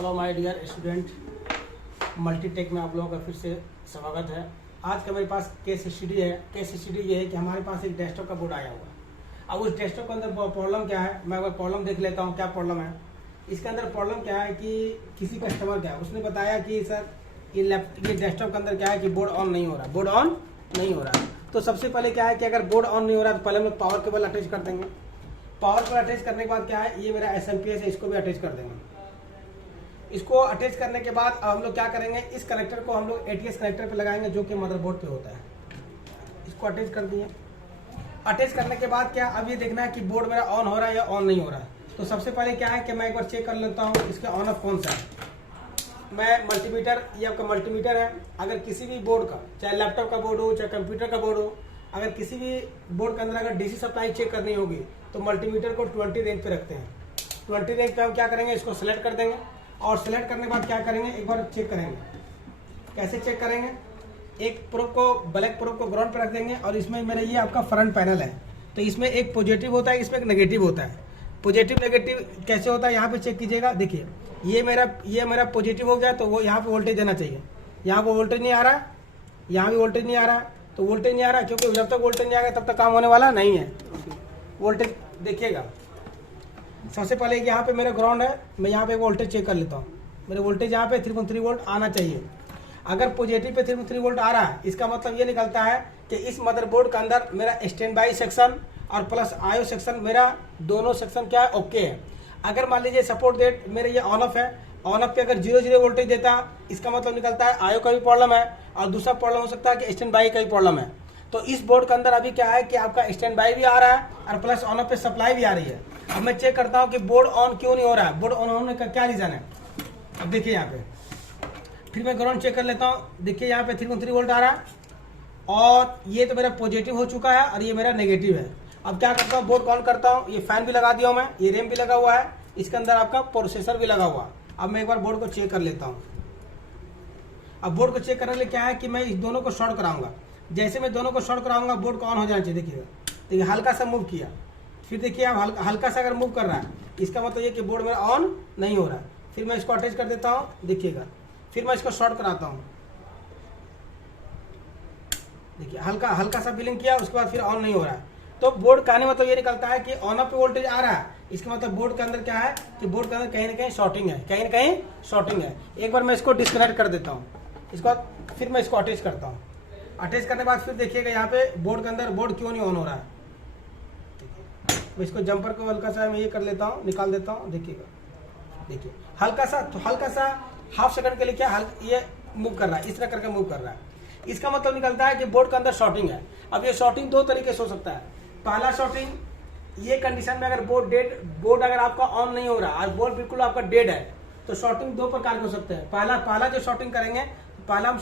Hello my dear student, Multitech में आप लोगों का फिर से स्वागत है। आज का मेरे पास केस स्टडी है। केस स्टडी ये है कि हमारे पास एक डेस्कटॉप का बोर्ड आया हुआ है। अब उस डेस्कटॉप के अंदर प्रॉब्लम क्या है, मैं वो प्रॉब्लम देख लेता हूँ क्या प्रॉब्लम है। इसके अंदर प्रॉब्लम क्या है कि किसी कस्टमर क्या है, उसने बताया कि सर ये डेस्कटॉप के अंदर क्या है कि बोर्ड ऑन नहीं हो रहा, बोर्ड ऑन नहीं हो रहा। तो सबसे पहले क्या है कि अगर बोर्ड ऑन नहीं हो रहा तो पहले हम लोग पावर केबल अटैच कर देंगे। पावर केबल अटैच करने के बाद क्या है, ये मेरा SMP है, इसको भी अटैच कर देंगे। इसको अटैच करने के बाद अब हम लोग क्या करेंगे, इस कनेक्टर को हम लोग ATS कनेक्टर पे लगाएंगे जो कि मदरबोर्ड पे होता है। इसको अटैच कर दिए। अटैच करने के बाद क्या, अब ये देखना है कि बोर्ड मेरा ऑन हो रहा है या ऑन नहीं हो रहा है। तो सबसे पहले क्या है कि मैं एक बार चेक कर लेता हूँ इसके ऑन ऑफ कौन सा है। मैं मल्टीमीटर, ये आपका मल्टीमीटर है। अगर किसी भी बोर्ड का, चाहे लैपटॉप का बोर्ड हो चाहे कंप्यूटर का बोर्ड हो, अगर किसी भी बोर्ड के अंदर अगर DC सप्लाई चेक करनी होगी तो मल्टीमीटर को 20 रेंज पे रखते हैं। 20 रेंज पे हम क्या करेंगे, इसको सेलेक्ट कर देंगे और सेलेक्ट करने के बाद क्या करेंगे, एक बार चेक करेंगे। कैसे चेक करेंगे, एक प्रोब को, ब्लैक प्रोब को ग्राउंड पे रख देंगे और इसमें मेरा ये आपका फ्रंट पैनल है। तो इसमें एक पॉजिटिव होता है, इसमें एक नेगेटिव होता है। पॉजिटिव नेगेटिव कैसे होता है, यहाँ पे चेक कीजिएगा। देखिए ये मेरा पॉजिटिव हो गया तो वो यहाँ पे वोल्टेज देना चाहिए। यहाँ को वोल्टेज नहीं आ रहा, यहाँ भी वोल्टेज नहीं आ रहा। तो वोल्टेज नहीं आ रहा क्योंकि जब तक वोल्टेज नहीं आएगा तब तक काम होने वाला नहीं है। वोल्टेज देखिएगा, सबसे पहले यहाँ पे मेरा ग्राउंड है, मैं यहाँ पे वोल्टेज चेक कर लेता हूँ। मेरे वोल्टेज यहाँ पे 3.3 वोल्ट आना चाहिए। अगर पॉजिटिव पे 3.3 वोल्ट आ रहा है, इसका मतलब ये निकलता है कि इस मदरबोर्ड के अंदर मेरा स्टैंड बाई सेक्शन और प्लस IO सेक्शन, मेरा दोनों सेक्शन क्या है, ओके है। अगर मान लीजिए सपोर्ट डेट मेरे ये ऑन ऑफ है, ऑन ऑफ पे अगर 0 वोल्टेज देता, इसका मतलब निकलता है IO का भी प्रॉब्लम है और दूसरा प्रॉब्लम हो सकता है कि स्टैंड बाई का भी प्रॉब्लम है। तो इस बोर्ड के अंदर अभी क्या है कि आपका स्टैंड बाई भी आ रहा है और प्लस ऑन ऑफ पे सप्लाई भी आ रही है। अब मैं चेक करता हूँ कि बोर्ड ऑन क्यों नहीं हो रहा है, बोर्ड ऑन होने का क्या रीजन है। अब देखिए यहाँ पे फिर मैं ग्राउंड चेक कर लेता हूँ। देखिए यहाँ पे 3.3 वोल्ट आ रहा है और ये तो मेरा पॉजिटिव हो चुका है और ये मेरा नेगेटिव है। अब क्या करता हूँ, बोर्ड ऑन करता हूँ। ये फैन भी लगा दिया हूँ मैं, ये रैम भी लगा हुआ है, इसके अंदर आपका प्रोसेसर भी लगा हुआ। अब मैं एक बार बोर्ड को चेक कर लेता हूँ। अब बोर्ड को चेक करने के लिए क्या है कि मैं इस दोनों को शॉर्ट कराऊंगा। जैसे मैं दोनों को शॉर्ट कराऊंगा बोर्ड को ऑन हो जाना चाहिए। देखिए हल्का सा मूव किया, फिर देखिए आप हल्का सा अगर मूव कर रहा है, इसका मतलब ये कि बोर्ड मेरा ऑन नहीं हो रहा है। फिर मैं इसको अटैच कर देता हूँ, देखिएगा। फिर मैं इसको शॉर्ट कराता हूँ, देखिए हल्का सा बिलिंग किया, उसके बाद फिर ऑन नहीं हो रहा है। तो बोर्ड का मतलब ये निकलता है कि ऑन ऑफ पे वोल्टेज आ रहा है, इसका मतलब बोर्ड के अंदर क्या है कि बोर्ड के अंदर कहीं ना कहीं शॉर्टिंग है, कहीं ना कहीं शॉर्टिंग है। एक बार मैं इसको डिस्कनेक्ट कर देता हूँ, इसके बाद फिर मैं इसको अटैच करता हूँ। अटैच करने के बाद फिर देखिएगा यहाँ पे बोर्ड के अंदर बोर्ड क्यों नहीं ऑन हो रहा है। मैं इसको जंपर को हल्का सा मैं ये कर लेता हूँ, निकाल देता हूँ। देखिएगा, देखिए हल्का सा हाफ सेकंड के लिए क्या ये मूव कर रहा है, इस तरह करके मूव कर रहा है। इसका मतलब निकलता है कि बोर्ड के अंदर शॉर्टिंग है। अब ये शॉर्टिंग दो तरीके से हो सकता है। पहला शॉर्टिंग, ये कंडीशन में अगर बोर्ड अगर आपका ऑन नहीं हो रहा और बोर्ड बिल्कुल आपका डेड है, तो शॉर्टिंग दो प्रकार के हो सकते हैं। पहला जो शॉर्टिंग करेंगे, पहला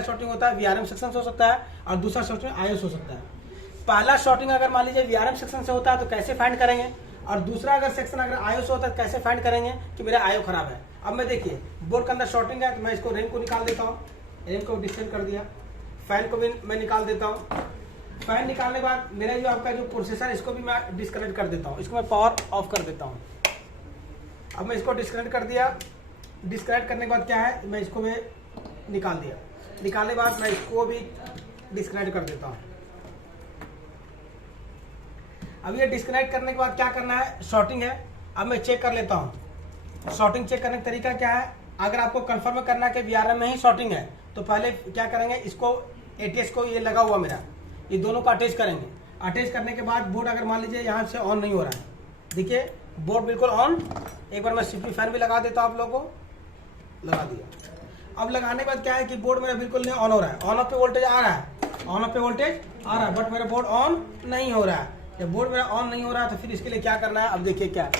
शॉर्टिंग होता है VRM सेक्शन से हो सकता है और दूसरा शॉर्टिंग IO हो सकता है। पहला शॉर्टिंग अगर मान लीजिए VRM सेक्शन से होता है तो कैसे फाइंड करेंगे, और दूसरा अगर सेक्शन अगर IO से होता है तो कैसे फाइंड करेंगे कि मेरा IO खराब है। अब मैं देखिए बोर्ड के अंदर शॉर्टिंग है तो मैं इसको रैम को निकाल देता हूँ, रैम को डिस्कनेक्ट कर दिया। फैन को भी मैं निकाल देता हूँ। फैन निकालने के बाद मेरा जो आपका जो प्रोसेसर, इसको भी मैं डिस्कनेक्ट कर देता हूँ, इसको मैं पावर ऑफ कर देता हूँ। अब मैं इसको डिस्कनेक्ट कर दिया। डिस्कनेक्ट करने के बाद क्या है, मैं इसको मैं निकाल दिया। निकालने के बाद मैं इसको भी डिस्कनेक्ट कर देता हूँ। अब ये डिस्कनेक्ट करने के बाद क्या करना है, शॉर्टिंग है। अब मैं चेक कर लेता हूँ। शॉर्टिंग चेक करने का तरीका क्या है, अगर आपको कंफर्म करना है कि VRM में ही शॉर्टिंग है तो पहले क्या करेंगे, इसको ATS को ये लगा हुआ मेरा, ये दोनों को अटैच करेंगे। अटैच करने के बाद बोर्ड अगर मान लीजिए यहाँ से ऑन नहीं हो रहा है, देखिए बोर्ड बिल्कुल ऑन। एक बार मैं CPU फैन भी लगा देता हूँ, आप लोगों को लगा दिया। अब लगाने के बाद क्या है कि बोर्ड मेरा बिल्कुल नहीं ऑन हो रहा है। ऑन ऑफ पे वोल्टेज आ रहा है, ऑन ऑफ पे वोल्टेज आ रहा है, बट मेरा बोर्ड ऑन नहीं हो रहा है। जब बोर्ड मेरा ऑन नहीं हो रहा है तो फिर इसके लिए क्या करना है, अब देखिए क्या,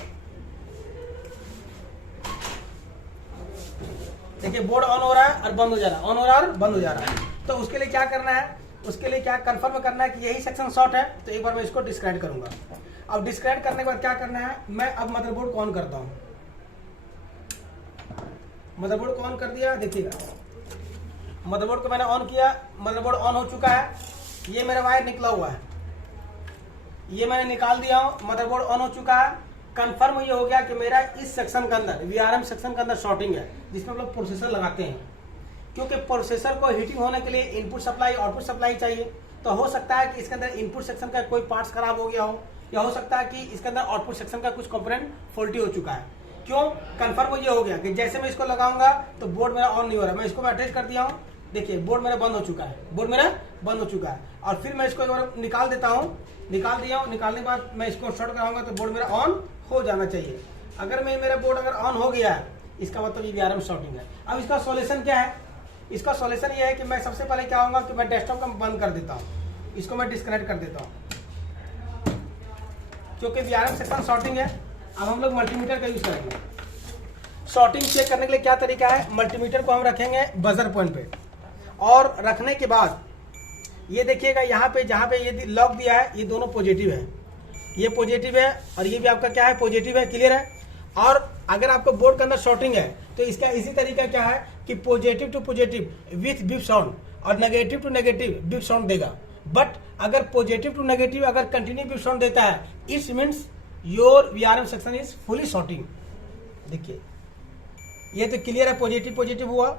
देखिए बोर्ड ऑन हो रहा है और बंद हो जा रहा है, ऑन हो रहा है और बंद हो जा रहा है। तो उसके लिए क्या करना है, उसके लिए क्या कंफर्म करना है कि यही सेक्शन शॉर्ट है। तो एक बार मैं इसको डिस्कनेक्ट करूंगा। अब डिस्कनेक्ट करने के बाद क्या करना है, मैं अब मदरबोर्ड को ऑन करता हूं। मदरबोर्ड को ऑन कर दिया, देखिएगा मदरबोर्ड को मैंने ऑन किया, मदरबोर्ड ऑन हो चुका है। ये मेरा वायर निकला हुआ है, ये मैंने निकाल दिया हूं, मदरबोर्ड ऑन हो चुका है। कंफर्म ये हो गया कि मेरा इस सेक्शन के अंदर वीआरएम सेक्शन के अंदर शॉर्टिंग है, जिसमें हम लोग प्रोसेसर लगाते हैं। क्योंकि प्रोसेसर को हीटिंग होने के लिए इनपुट सप्लाई आउटपुट सप्लाई चाहिए, तो हो सकता है कि इसके अंदर इनपुट सेक्शन का कोई पार्ट्स खराब हो गया हो, या हो सकता है कि इसके अंदर आउटपुट सेक्शन का कुछ कंपोनेंट फॉल्टी हो चुका है। क्यों कंफर्म ये हो गया कि जैसे मैं इसको लगाऊंगा तो बोर्ड मेरा ऑन नहीं हो रहा, मैं इसको अटैच कर दिया हूँ, देखिए बोर्ड मेरा बंद हो चुका है, बोर्ड मेरा बंद हो चुका है। और फिर मैं इसको एक बार निकाल देता हूँ, निकाल दिया हूँ, निकालने के बाद मैं इसको शॉर्ट कराऊंगा तो बोर्ड मेरा ऑन हो जाना चाहिए। अगर मेरा बोर्ड अगर ऑन हो गया है, इसका मतलब ये वीआरएम शॉर्टिंग है। अब इसका सॉल्यूशन क्या है? इसका सॉल्यूशन ये है कि मैं सबसे पहले क्या होगा कि मैं डेस्कटॉप का बंद कर देता हूँ, इसको मैं डिस्कनेक्ट कर देता हूँ, क्योंकि वीआरएम सेक्शन शॉर्टिंग है। अब हम लोग मल्टीमीटर का यूज करेंगे। शॉर्टिंग चेक करने के लिए क्या तरीका है, मल्टीमीटर को हम रखेंगे बजर पॉइंट पे, और रखने के बाद ये देखिएगा यहाँ पे जहाँ पे ये लॉक दिया है, ये दोनों पॉजिटिव है, ये पॉजिटिव है और ये भी आपका क्या है, पॉजिटिव है, क्लियर है। और अगर आपको बोर्ड के अंदर शॉर्टिंग है तो इसका इसी तरीका क्या है कि positive to positive with beep sound और negative to negative beep sound देगा। बट अगर पॉजिटिव टू नेगेटिव अगर कंटिन्यू बीप साउंड देता है, it means your VRM section is fully shorting. देखिए ये तो क्लियर है, पॉजिटिव पॉजिटिव हुआ,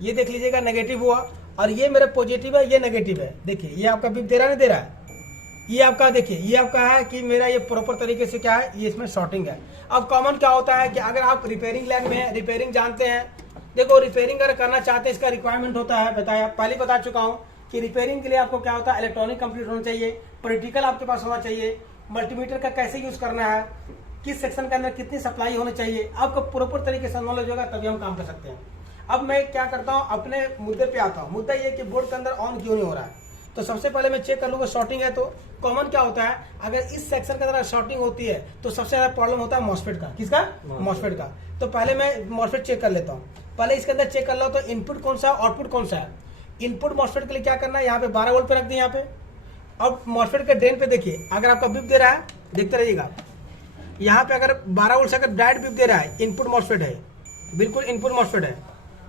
ये देख लीजिएगा नेगेटिव हुआ, और ये मेरा पॉजिटिव है, ये नेगेटिव है। देखिए ये आपका बीप दे रहा नहीं दे रहा है, ये आपका देखिए ये आपका है कि मेरा ये प्रॉपर तरीके से क्या है, ये इसमें शॉर्टिंग है। अब कॉमन क्या होता है कि अगर आप रिपेयरिंग लाइन में है, रिपेयरिंग जानते हैं, देखो रिपेयरिंग अगर करना चाहते हैं इसका रिक्वायरमेंट होता है, बताया पहले बता चुका हूँ कि रिपेयरिंग के लिए आपको क्या होता है, इलेक्ट्रॉनिक कंप्लीट होना चाहिए, प्रैक्टिकल आपके पास होना चाहिए, मल्टीमीटर का कैसे यूज करना है, किस सेक्शन के अंदर कितनी सप्लाई होनी चाहिए, आपको प्रॉपर तरीके से नॉलेज होगा तभी हम काम कर सकते हैं। अब मैं क्या करता हूँ, अपने मुद्दे पे आता हूँ। मुद्दा ये कि बोर्ड के अंदर ऑन क्यों नहीं हो रहा है, तो सबसे पहले मैं चेक कर लूंगा शॉर्टिंग है। तो कॉमन क्या होता है, अगर इस सेक्शन के अंदर शॉर्टिंग होती है तो सबसे ज्यादा प्रॉब्लम होता है मॉसफेट का। किसका? मॉसफेट का। तो पहले मैं मॉसफेट चेक कर लेता हूँ, पहले इसके अंदर चेक कर लो तो इनपुट कौन सा है, आउटपुट कौन सा है। इनपुट मॉसफेट के लिए क्या करना है, यहाँ पे 12 वोल्ट पे रख दिए यहाँ पे। अब मॉसफेट के ड्रेन पे देखिए, अगर आपका बीप दे रहा है, देखते रहिएगा, यहाँ पे अगर 12 वोल्ट से अगर डायरेक्ट बीप दे रहा है, इनपुट मॉसफेट है, बिल्कुल इनपुट मॉसफेट है।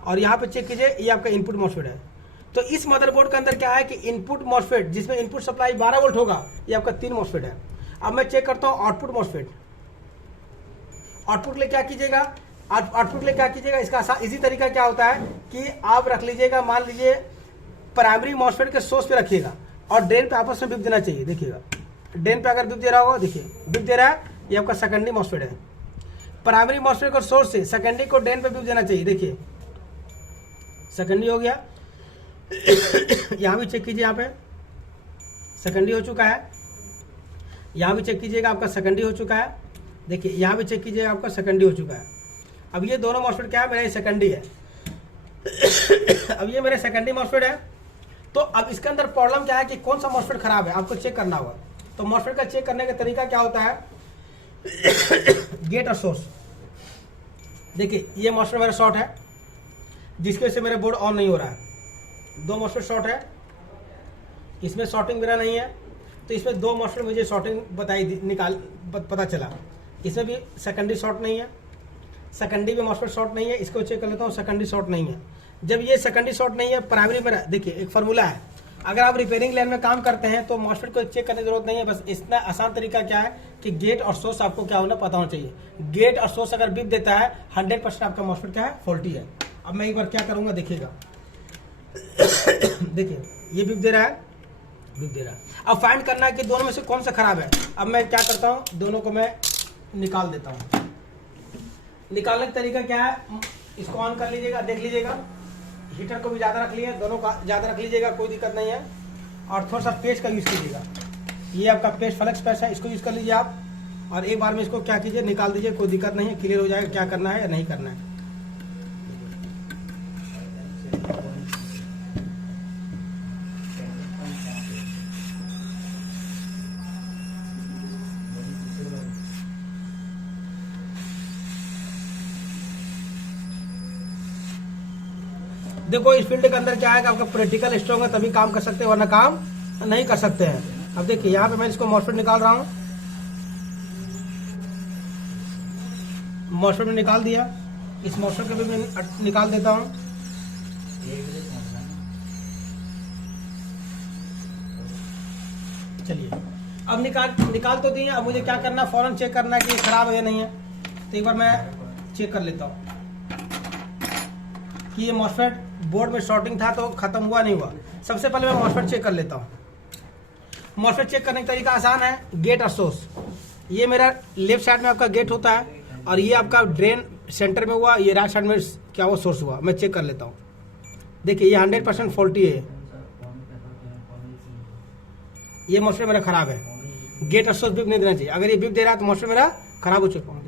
और यहाँ पे चेक कीजिए, ये आपका इनपुट मॉसफेट है। तो इस मदरबोर्ड के अंदर क्या है कि इनपुट मॉसफेट जिसमें इनपुट सप्लाई 12 वोल्ट होगा, ये आपका 3 मॉसफेट है। अब मैं चेक करता हूँ आउटपुट मॉसफेट। आउटपुट के लिए क्या कीजिएगा, आउटपुट के लिए क्या कीजिएगा, इसका इसी तरीका क्या होता है कि आप रख लीजिएगा, मान लीजिए प्राइमरी मॉसफेट के सोर्स पे रखिएगा और ड्रेन पे आपस में बीप देना चाहिए। देखिएगा ड्रेन पे अगर बीप दे रहा होगा, देखिए बीप दे रहा है, ये आपका सेकेंडरी मॉसफेट है। प्राइमरी मॉसफेट को सोर्स से सेकेंडरी को ड्रेन पे बीप देना चाहिए। देखिए सेकेंडरी हो गया, यहाँ भी चेक कीजिए, यहाँ पे सेकेंडरी हो चुका है, यहाँ भी चेक कीजिएगा आपका सेकेंडरी हो चुका है। देखिए यहाँ भी चेक कीजिएगा आपका सेकेंडरी हो चुका है। अब ये दोनों मॉसफेट क्या है, मेरा ये सेकेंडरी है। अब ये मेरे सेकेंडरी मॉसफेट है। तो अब इसके अंदर प्रॉब्लम क्या है कि कौन सा मॉसफेट खराब है, आपको चेक करना होगा। तो मॉसफेट का चेक करने का तरीका क्या होता है, गेट और सोर्स। देखिए ये मॉसफेट मेरा शॉर्ट है, जिसकी वजह से मेरा बोर्ड ऑन नहीं हो रहा है। 2 मॉसफेट शॉर्ट है, इसमें शॉर्टिंग मेरा नहीं है, तो इसमें 2 मॉसफेट मुझे शॉर्टिंग पता चला। इसमें भी सेकेंडरी शॉर्ट नहीं है, सेकेंडरी में मॉसफेट शॉर्ट नहीं है, इसको चेक कर लेता हूँ, सेकेंडरी शॉर्ट नहीं है। जब ये सेकेंडरी शॉर्ट नहीं है, प्राइमरी मेरा, देखिए एक फार्मूला है, अगर आप रिपेयरिंग लाइन में काम करते हैं तो मॉसफेट को चेक करने की जरूरत नहीं है। बस इतना आसान तरीका क्या है कि गेट और सोर्स आपको क्या होना पता होना चाहिए। गेट और सोर्स अगर बीप देता है, 100% आपका मॉसफेट क्या है, फॉल्टी है। अब मैं एक बार क्या करूंगा, देखिएगा देखिए ये बीप दे रहा है, बीप दे रहा है। अब फाइंड करना है कि दोनों में से कौन सा खराब है। अब मैं क्या करता हूँ, दोनों को मैं निकाल देता हूँ। निकालने का तरीका क्या है, इसको ऑन कर लीजिएगा, देख लीजिएगा, हीटर को भी ज़्यादा रख लिए, दोनों का ज़्यादा रख लीजिएगा, कोई दिक्कत नहीं है। और थोड़ा सा पेस्ट का यूज़ कीजिएगा, ये आपका पेस्ट फ्लेक्स पेस्ट है, इसको यूज़ कर लीजिए आप। और एक बार में इसको क्या कीजिए, निकाल दीजिए, कोई दिक्कत नहीं है, क्लियर हो जाएगा क्या करना है या नहीं करना है। देखो इस फील्ड के अंदर क्या है कि आपका प्रैक्टिकल स्ट्रॉन्ग है तभी काम कर सकते हैं, वरना काम नहीं कर सकते हैं। अब देखिए यहाँ पे मैं इसको मॉसफेट निकाल रहा हूँ, मॉसफेट में निकाल दिया, इस मॉसफेट को भी मैं निकाल देता हूँ। चलिए अब निकाल तो दिए, अब मुझे क्या करना, फौरन चेक करना कि ये खराब है या नहीं है। तो एक बार मैं चेक कर लेता हूँ कि ये मॉसफेट बोर्ड में शॉर्टिंग था तो खत्म हुआ नहीं हुआ। सबसे पहले मैं मॉसफेट चेक कर लेता हूँ। मॉसफेट चेक करने का तरीका आसान है, गेट और सोर्स। ये मेरा लेफ्ट साइड में आपका गेट होता है और ये आपका ड्रेन सेंटर में हुआ, ये राइट साइड में क्या हुआ, सोर्स हुआ। मैं चेक कर लेता हूँ। देखिए ये 100% फॉल्टी है, ये मॉसफेट मेरा खराब है। गेट और सोर्स बिप नहीं देना चाहिए। अगर ये बिप दे रहा है तो मॉसफेट मेरा खराब हो चुका है।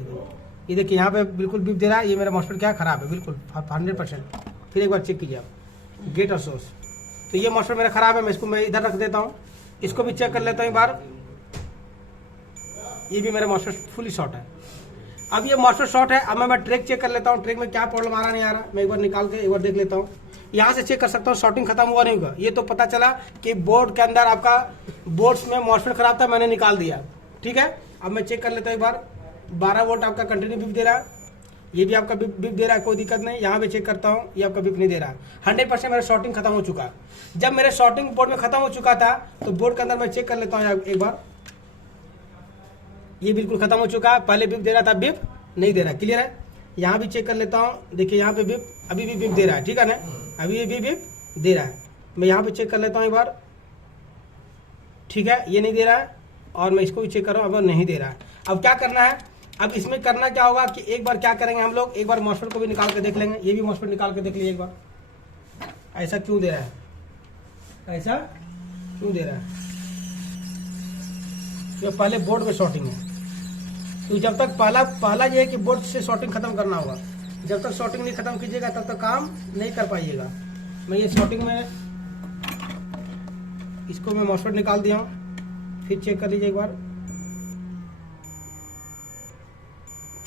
ये देखिए यहाँ पे बिल्कुल बिप दे रहा है, ये मेरा मॉसफेट क्या खराब है बिल्कुल 100%। फिर एक बार चेक कीजिए आप गेट और सोर्स। तो ये मॉसफेट मेरा खराब है, मैं इसको इधर रख देता हूँ। इसको भी चेक कर लेता हूँ एक बार। ये भी मेरा मॉसफेट फुली शॉर्ट है। अब ये मॉसफेट शॉर्ट है। अब मैं ट्रैक चेक कर लेता हूँ, ट्रैक में क्या प्रॉब्लम आ रहा नहीं आ रहा। मैं एक बार निकाल के एक बार देख लेता हूँ। यहाँ से चेक कर सकता हूँ शॉर्टिंग खत्म हुआ नहीं हुआ। ये तो पता चला कि बोर्ड के अंदर आपका बोर्ड्स में मॉसफेट खराब था, मैंने निकाल दिया। ठीक है, अब मैं चेक कर लेता हूँ एक बार। 12 वोल्ट आपका कंटिन्यू बिप दे रहा है, ये भी आपका बिप दे रहा है, कोई दिक्कत नहीं। यहाँ पे चेक करता हूँ, ये आपका बिप नहीं दे रहा है। 100% मेरा शॉर्टिंग खत्म हो चुका है। जब मेरे शॉर्टिंग बोर्ड में खत्म हो चुका था तो बोर्ड के अंदर मैं चेक कर लेता हूँ एक बार। ये बिल्कुल खत्म हो चुका है, पहले बिप दे रहा था, बिप नहीं दे रहा। क्लियर है, यहाँ भी चेक कर लेता हूँ। देखिए यहाँ पे बिप अभी भी बिप दे रहा है, ठीक है ना, अभी भी बिप दे रहा है। मैं यहाँ पे चेक कर लेता हूँ एक बार। ठीक है, ये नहीं दे रहा है और मैं इसको भी चेक कर रहा हूँ, अब नहीं दे रहा है। अब क्या करना है, अब इसमें करना क्या होगा कि एक बार क्या करेंगे हम लोग, एक बार मॉसफेट को भी निकाल के देख लेंगे। ये भी मॉसफेट निकाल के देख लीजिए एक बार, ऐसा क्यों दे रहा है, ऐसा क्यों दे रहा है। तो पहले बोर्ड में शॉर्टिंग है, तो जब तक पहला ये है कि बोर्ड से शॉर्टिंग खत्म करना होगा। जब तक शॉर्टिंग नहीं खत्म कीजिएगा तब तक काम नहीं कर पाइएगा। मैं ये शॉर्टिंग में इसको मैं मॉसफेट निकाल दिया हूँ, फिर चेक कर लीजिए एक बार।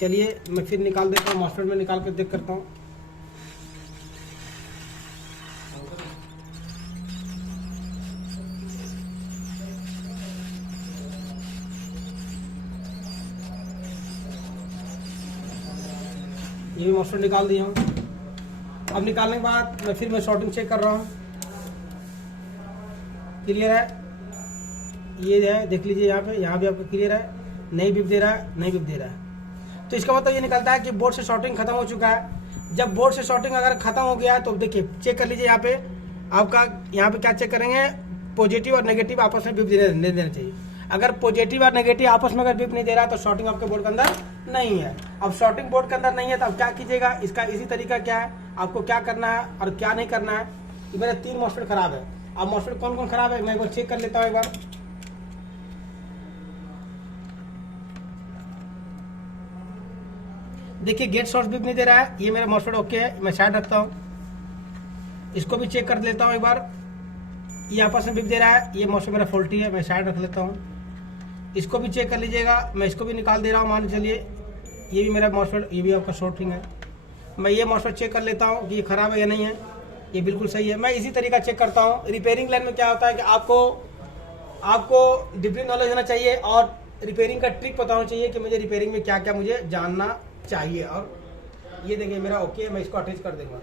चलिए मैं फिर निकाल देता हूँ, मॉसफेट में निकाल कर देख करता हूँ। ये भी मॉसफेट निकाल दिया हूँ। अब निकालने के बाद मैं शॉर्टिंग चेक कर रहा हूँ। क्लियर है, ये है देख लीजिए यहाँ पे, यहाँ भी आपको क्लियर है, नहीं बिप दे रहा है, नहीं बिप दे रहा है। तो इसका मतलब ये निकलता है कि बोर्ड से शॉर्टिंग खत्म हो चुका है। जब बोर्ड से शॉर्टिंग अगर खत्म हो गया है तो देखिए चेक कर लीजिए यहाँ पे आपका, यहाँ पे क्या चेक करेंगे, पॉजिटिव और नेगेटिव आपस में बिप नहीं देना चाहिए। अगर पॉजिटिव और नेगेटिव आपस में अगर बिप नहीं दे रहा तो शॉर्टिंग आपके बोर्ड के अंदर नहीं है। अब शॉर्टिंग बोर्ड के अंदर नहीं है तो अब क्या कीजिएगा, इसका इसी तरीका क्या है, आपको क्या करना है और क्या नहीं करना है। ये मेरे 3 मॉसफेट खराब है। अब मॉसफेट कौन कौन खराब है मैं एक बार चेक कर लेता हूँ एक बार। देखिए गेट सोर्स बिप नहीं दे रहा है, ये मेरा मॉसफेट ओके है, मैं साइड रखता हूँ। इसको भी चेक कर लेता हूँ एक बार। ये आपस में बिप दे रहा है, ये मॉसफेट मेरा फॉल्टी है, मैं साइड रख लेता हूँ। इसको भी चेक कर लीजिएगा, मैं इसको भी निकाल दे रहा हूँ। मान चलिए ये भी मेरा मॉसफेट, ये भी आपका शॉर्टिंग है। मैं ये मॉसफेट चेक कर लेता हूँ कि ये खराब है या नहीं है। ये बिल्कुल सही है। मैं इसी तरीका चेक करता हूँ। रिपेयरिंग लाइन में क्या होता है कि आपको डीपली नॉलेज होना चाहिए और रिपेयरिंग का ट्रिक पता होना चाहिए कि मुझे रिपेयरिंग में क्या क्या मुझे जानना चाहिए। और ये देखिए मेरा ओके है, मैं इसको अटैच कर दूंगा,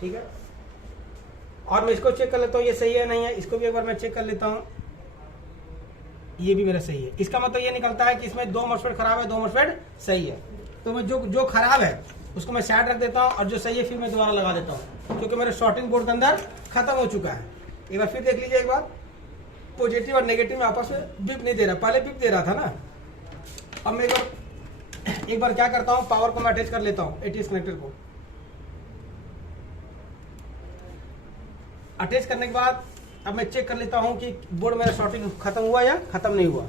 ठीक है। और मैं इसको चेक कर लेता हूँ ये सही है नहीं है, इसको भी एक बार मैं चेक कर लेता हूँ। ये भी मेरा सही है। इसका मतलब ये निकलता है कि इसमें 2 मॉसफेट खराब है, 2 मॉसफेट सही है। तो मैं जो खराब है उसको मैं साइड रख देता हूँ और जो सही है फिर मैं दोबारा लगा देता हूँ, क्योंकि मेरे शॉर्टिंग बोर्ड के अंदर खत्म हो चुका है। एक बार फिर देख लीजिए एक बार, पॉजिटिव और नेगेटिव में आपस में बिप नहीं दे रहा, पहले बिप दे रहा था ना। अब मैं एक बार क्या करता हूँ, पावर को मैं अटैच कर लेता हूँ, एटीएस कनेक्टर को अटैच करने के बाद अब मैं चेक कर लेता हूँ कि बोर्ड मेरा शॉर्टिंग खत्म हुआ या खत्म नहीं हुआ।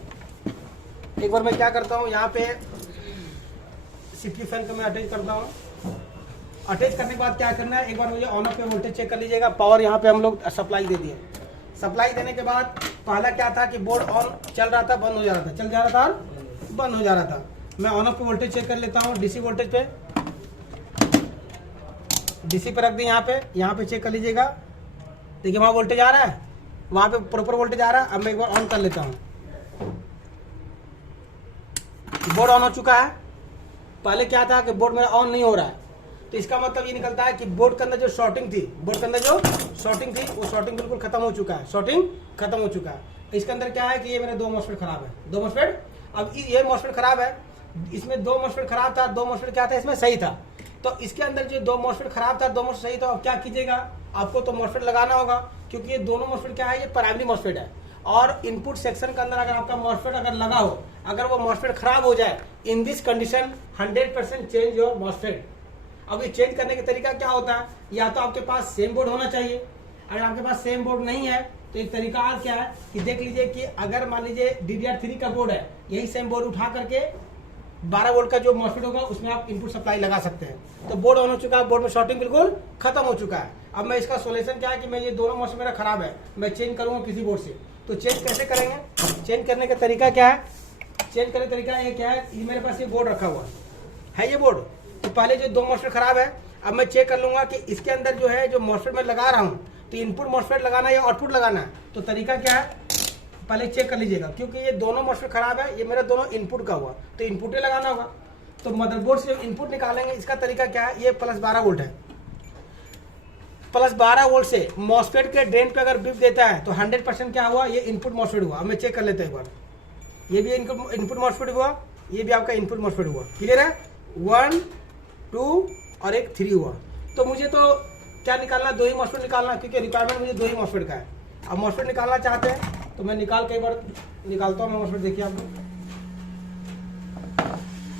एक बार मैं क्या करता हूँ, यहाँ पे सीपीयू फैन को मैं अटैच करता हूँ। अटैच करने के बाद क्या करना है, एक बार मुझे ऑन ऑफ पे वोल्टेज चेक कर लीजिएगा। पावर यहाँ पे हम लोग सप्लाई दे दिए। सप्लाई देने के बाद पहला क्या था कि बोर्ड ऑन चल रहा था, बंद हो जा रहा था, चल जा रहा था और बंद हो जा रहा था। मैं ऑन ऑफ पे वोल्टेज चेक कर लेता हूँ। डीसी वोल्टेज पे, डीसी पे रख दी। यहाँ पे चेक कर लीजिएगा, देखिए वहाँ वोल्टेज आ रहा है, वहाँ पे प्रॉपर वोल्टेज आ रहा है। अब मैं एक बार ऑन कर लेता हूँ, बोर्ड ऑन हो चुका है। पहले क्या था कि बोर्ड मेरा ऑन नहीं हो रहा है, तो इसका मतलब ये निकलता है कि बोर्ड के अंदर जो शॉर्टिंग थी, बोर्ड के अंदर जो शॉर्टिंग थी वो शॉर्टिंग बिल्कुल खत्म हो चुका है, शॉर्टिंग खत्म हो चुका है। इसके अंदर क्या है कि ये मेरे 2 मॉस्फेट खराब है, 2 मॉस्फेट। अब ये मॉस्फेट खराब है, इसमें 2 मॉस्फेट खराब था, 2 मॉस्फेट क्या था इसमें सही था। तो इसके अंदर जो 2 मॉस्फेट खराब था, 2 मॉस्फेट सही था। अब क्या कीजिएगा, आपको तो मॉस्फेट लगाना होगा, क्योंकि ये दोनों मॉस्फेट क्या है, ये प्राइमरी मॉस्फेट है। और इनपुट सेक्शन के अंदर अगर आपका मॉस्फेट अगर लगा हो, अगर वो मॉस्फेट खराब हो जाए, in this condition 100% change your MOSFET. अब ये चेंज करने का तरीका क्या होता है, या तो आपके पास सेम बोर्ड होना चाहिए। अगर आपके पास सेम बोर्ड नहीं है तो एक तरीका और क्या है कि देख लीजिए कि अगर मान लीजिए DDR3 का बोर्ड है, यही सेम बोर्ड उठा करके 12 वोल्ट का जो मॉस्फेट होगा उसमें आप इनपुट सप्लाई लगा सकते हैं। तो बोर्ड ऑन हो चुका है, बोर्ड में शॉर्टिंग बिल्कुल खत्म हो चुका है। अब मैं इसका सोल्यूशन क्या है कि मैं ये दोनों मॉस्फेट मेरा खराब है, मैं चेंज करूंगा किसी बोर्ड से। तो चेंज कैसे करेंगे, चेंज करने का तरीका क्या है, चेंज करने का तरीका ये क्या है, ये मेरे पास ये बोर्ड रखा हुआ है ये बोर्ड। तो पहले जो 2 मॉस्फेट खराब है, अब मैं चेक कर लूंगा कि इसके अंदर जो है जो मॉस्फेट मैं लगा रहा हूँ, तो इनपुट मॉस्फेट लगाना है या आउटपुट लगाना है। तो तरीका क्या है, पहले चेक कर लीजिएगा, क्योंकि ये दोनों मॉस्फेट खराब है, ये मेरा दोनों इनपुट का हुआ, तो इनपुट ही लगाना होगा। तो मदरबोर्ड से इनपुट निकालेंगे, इसका तरीका क्या है, ये +12 वोल्ट है। +12 वोल्ट से मॉस्फेट के ड्रेन पे अगर बिप देता है तो 100% क्या हुआ, ये इनपुट मॉस्फेट हुआ। अब मैं चेक कर लेते हैं एक बार, ये भी इनपुट मॉस्फेट हुआ, ये भी आपका इनपुट मॉस्फेट हुआ। क्लियर है, 1 2 और एक 3 हुआ। तो मुझे तो क्या निकालना, 2 ही मॉस्फेट निकालना, क्योंकि रिक्वायरमेंट मुझे 2 ही मॉस्फेट का है। अब मॉस्फेट निकालना चाहते हैं तो मैं निकाल के एक बार निकालता हूँ मैं मॉस्फेट, देखिए आप।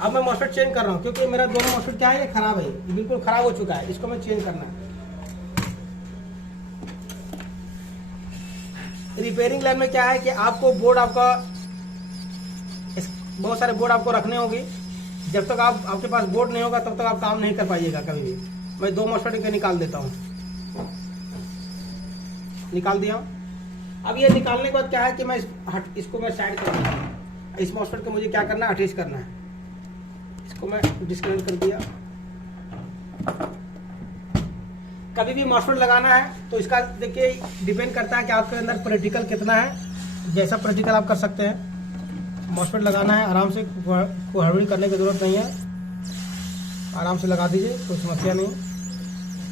अब मैं मॉस्फेट चेंज कर रहा हूँ, क्योंकि मेरा दोनों मॉस्फेट क्या है, ये खराब है, ये बिल्कुल खराब हो चुका है, इसको मैं चेंज करना है। रिपेयरिंग लाइन में क्या है कि आपको बोर्ड आपका बहुत सारे बोर्ड आपको रखने होंगे। जब तक आपके पास बोर्ड नहीं होगा तब तक आप काम नहीं कर पाइएगा कभी भी। मैं 2 मॉस्फेट के निकाल देता हूँ, निकाल दिया। अब ये निकालने के बाद क्या है कि मैं इसको मैं साइड कर दूँगा। इस मॉस्फेट को मुझे क्या करना है, अटैच करना है। इसको मैं डिस्कनेक्ट कर दिया। कभी भी मॉस्फेट लगाना है तो इसका देखिए डिपेंड करता है कि आपके अंदर प्रैक्टिकल कितना है, जैसा प्रैक्टिकल आप कर सकते हैं। मॉस्फेट लगाना है, आराम से, कोई हड़बड़ी करने की जरूरत नहीं है, आराम से लगा दीजिए, कोई समस्या नहीं।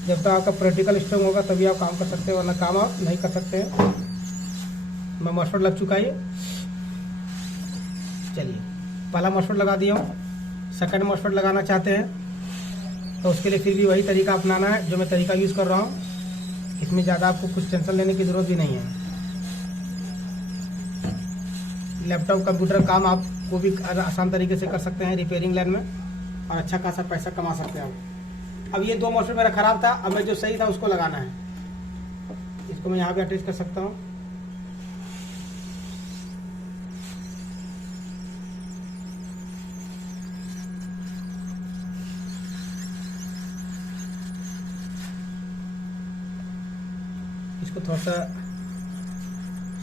जब तक आपका प्रैक्टिकल स्ट्रॉन्ग होगा तभी आप काम कर सकते हैं, वरना काम आप नहीं कर सकते हैं। मैं मॉस्फेट लग चुका है, चलिए पहला मॉस्फेट लगा दिया हूँ। सेकंड मॉस्फेट लगाना चाहते हैं तो उसके लिए फिर भी वही तरीका अपनाना है जो मैं तरीका यूज़ कर रहा हूँ। इसमें ज़्यादा आपको कुछ टेंशन लेने की ज़रूरत भी नहीं है। लैपटॉप कंप्यूटर काम आपको भी आसान तरीके से कर सकते हैं रिपेयरिंग लाइन में, और अच्छा खासा पैसा कमा सकते हैं आप। अब ये 2 मॉस्फेट मेरा ख़राब था, अब मैं जो सही था उसको लगाना है। इसको मैं यहाँ पे अटैच कर सकता हूँ। इसको थोड़ा सा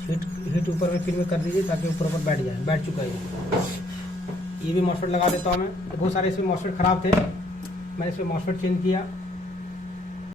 हीट ऊपर में फिर में कर दीजिए ताकि ऊपर ऊपर बैठ जाए, बैठ चुका है। ये भी मॉस्फेट लगा देता हूँ मैं। बहुत सारे इसमें मॉस्फेट ख़राब थे, मैंने इसमें मॉस्फेट चेंज किया।